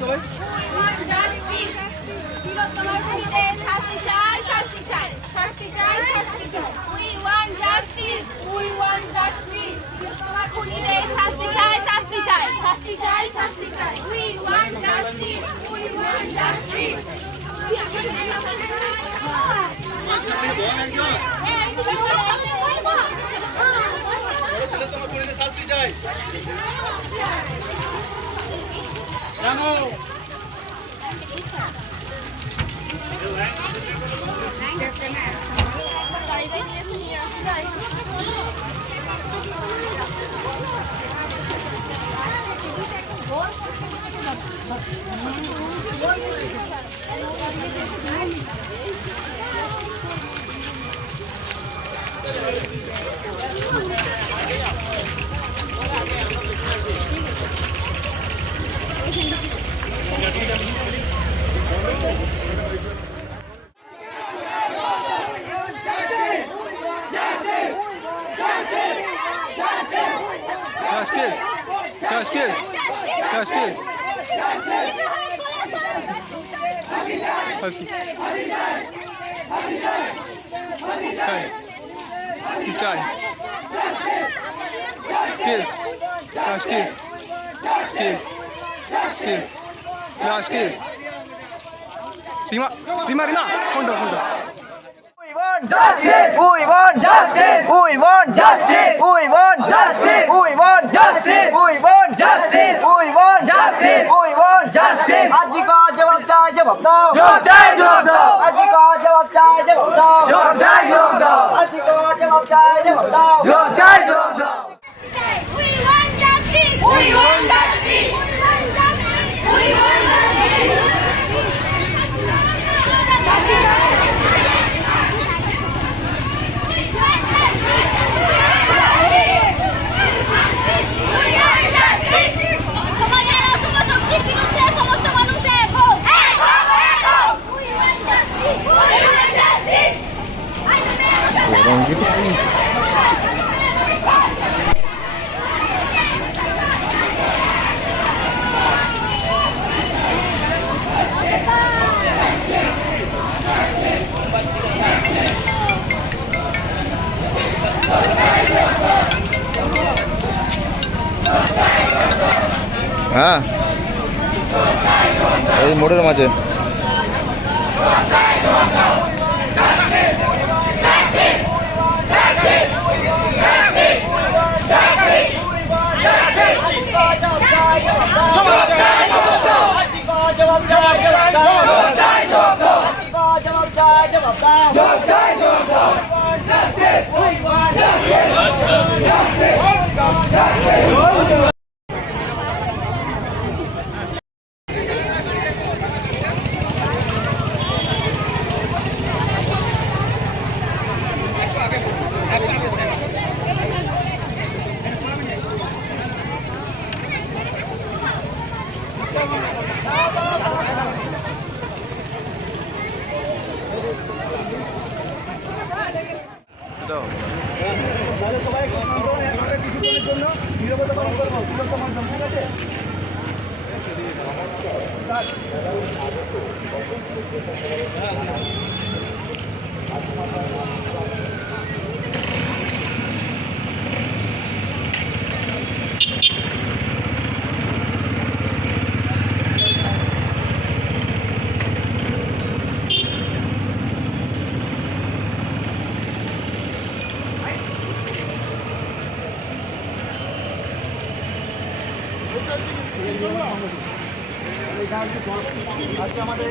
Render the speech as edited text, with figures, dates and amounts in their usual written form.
সবাই। শাস্তি চাই। জানো Justice! Justice! Justice! Chai. Justice! Justice! Justice! Justice! Justice! Rima! Hold on. We want justice! We want justice! We want justice! We want justice! We want justice! We want justice! We want justice! We want justice! আজি কা জবাব চাই জবাব দাও জবাব চাই জবাব দাও আজি কা জবাব চাই জবাব দাও জবাব চাই জবাব দাও আজি কা জবাব চাই জবাব দাও জবাব চাই জবাব দাও We want justice! We want justice! We want justice! হ্যাঁ এই মোড়ের মাঝে আজকে আমাদের